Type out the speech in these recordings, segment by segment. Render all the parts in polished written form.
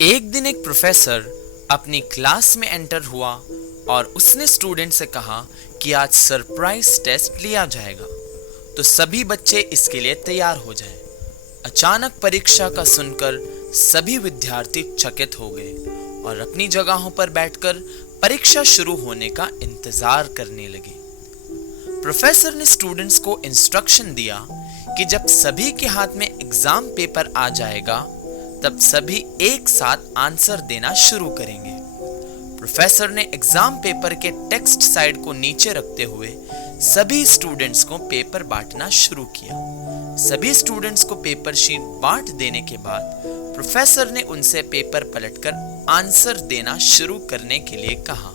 एक दिन एक प्रोफेसर अपनी क्लास में एंटर हुआ और उसने स्टूडेंट से कहा कि आज सरप्राइज टेस्ट लिया जाएगा, तो सभी बच्चे इसके लिए तैयार हो जाएं। अचानक परीक्षा का सुनकर सभी विद्यार्थी चकित हो गए और अपनी जगहों पर बैठकर परीक्षा शुरू होने का इंतजार करने लगे। प्रोफेसर ने स्टूडेंट्स को इंस्ट्रक्शन दिया कि जब सभी के हाथ में एग्जाम पेपर आ जाएगा तब सभी एक साथ आंसर देना शुरू करेंगे। प्रोफेसर ने एग्जाम पेपर के टेक्स्ट साइड को नीचे रखते हुए सभी स्टूडेंट्स को पेपर बांटना शुरू किया। सभी स्टूडेंट्स को पेपर शीट बांट देने के बाद प्रोफेसर ने उनसे पेपर पलटकर आंसर देना शुरू करने के लिए कहा।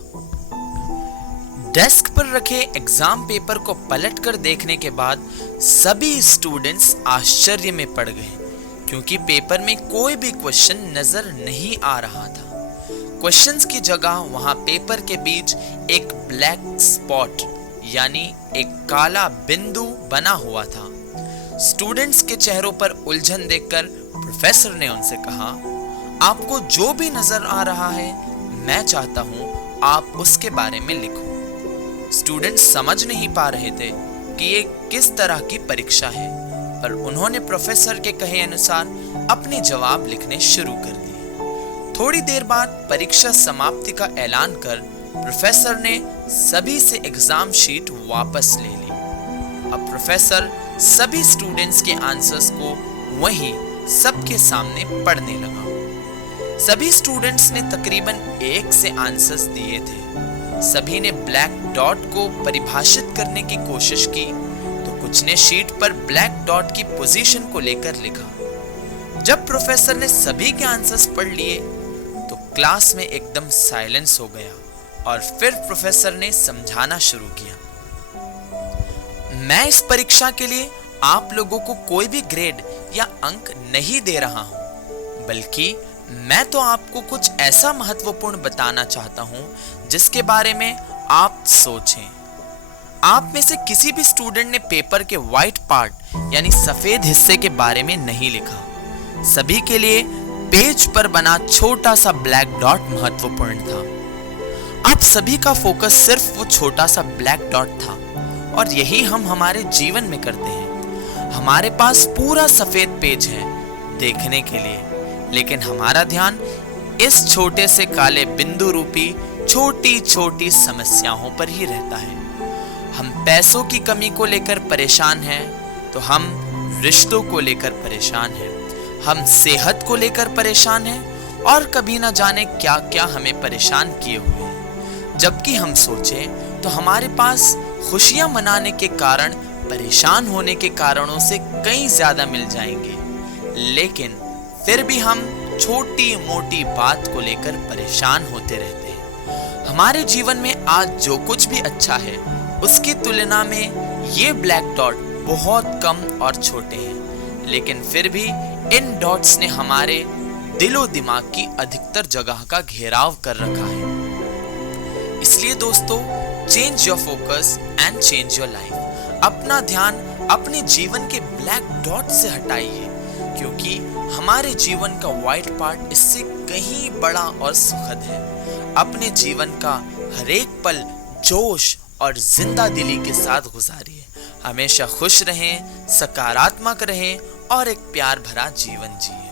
डेस्क पर रखे एग्जाम पेपर को पलटकर देखने के बाद सभी स्टूडेंट्स आश्चर्य में पड़ गए, क्योंकि पेपर में कोई भी क्वेश्चन नजर नहीं आ रहा था। क्वेश्चंस की जगह वहां पेपर के बीच एक ब्लैक स्पॉट यानी एक काला बिंदु बना हुआ था। स्टूडेंट्स के चेहरों पर उलझन देखकर प्रोफेसर ने उनसे कहा, आपको जो भी नजर आ रहा है मैं चाहता हूं आप उसके बारे में लिखो। स्टूडेंट्स समझ नहीं पा रहे थे कि ये किस तरह की परीक्षा है, पर उन्होंने प्रोफेसर के कहे अनुसार अपने जवाब लिखने शुरू कर दिए। थोड़ी देर बाद परीक्षा समाप्ति का ऐलान कर प्रोफेसर ने सभी से एग्जाम शीट वापस ले ली। अब प्रोफेसर सभी स्टूडेंट्स के आंसर्स को वहीं सबके सामने पढ़ने लगा। सभी स्टूडेंट्स ने तकरीबन 1 से आंसर्स दिए थे। सभी ने ब्लैक डॉट को परिभाषित करने की कोशिश की, तो कुछ ने शीट पर ब्लैक डॉट की पोजीशन को लेकर लिखा। जब प्रोफेसर ने सभी के आंसर्स पढ़ लिए तो क्लास में एकदम साइलेंस हो गया और फिर प्रोफेसर ने समझाना शुरू किया। मैं इस परीक्षा के लिए आप लोगों को कोई भी ग्रेड या अंक नहीं दे रहा हूं, बल्कि मैं तो आपको कुछ ऐसा महत्वपूर्ण बताना चाहता हूं जिसके बारे में आप सोचें। आप में से किसी भी स्टूडेंट ने पेपर के व्हाइट पार्ट यानी सफेद हिस्से के बारे में नहीं लिखा। सभी के लिए पेज पर बना छोटा सा ब्लैक डॉट महत्वपूर्ण था। आप सभी का फोकस सिर्फ वो छोटा सा ब्लैक डॉट था, और यही हम हमारे जीवन में करते हैं। हमारे पास पूरा सफेद पेज है देखने के लिए, लेकिन हमारा ध्यान इस छोटे से काले बिंदु रूपी छोटी छोटी समस्याओं पर ही रहता है। हम पैसों की कमी को लेकर परेशान हैं, तो हम रिश्तों को लेकर परेशान हैं। हम सेहत को लेकर परेशान हैं, और कभी ना जाने क्या क्या हमें परेशान किए हुए हैं। जबकि हम सोचें तो हमारे पास खुशियां मनाने के कारण परेशान होने के कारणों से कई ज्यादा मिल जाएंगे, लेकिन फिर भी हम छोटी मोटी बात को लेकर परेशान होते रहते हैं। हमारे जीवन में आज जो कुछ भी अच्छा है उसकी तुलना में ये ब्लैक डॉट बहुत कम और छोटे हैं, लेकिन फिर भी इन डॉट्स ने हमारे दिलो दिमाग की अधिकतर जगह का घेराव कर रखा है। इसलिए दोस्तों, change your focus and change your life. अपना ध्यान अपने जीवन के ब्लैक डॉट से हटाइए, क्योंकि हमारे जीवन का व्हाइट पार्ट इससे कहीं बड़ा और सुखद है। अपने जीवन का हर एक पल जोश और जिंदा दिली के साथ गुजारिए। हमेशा खुश रहें, सकारात्मक रहें और एक प्यार भरा जीवन जिए।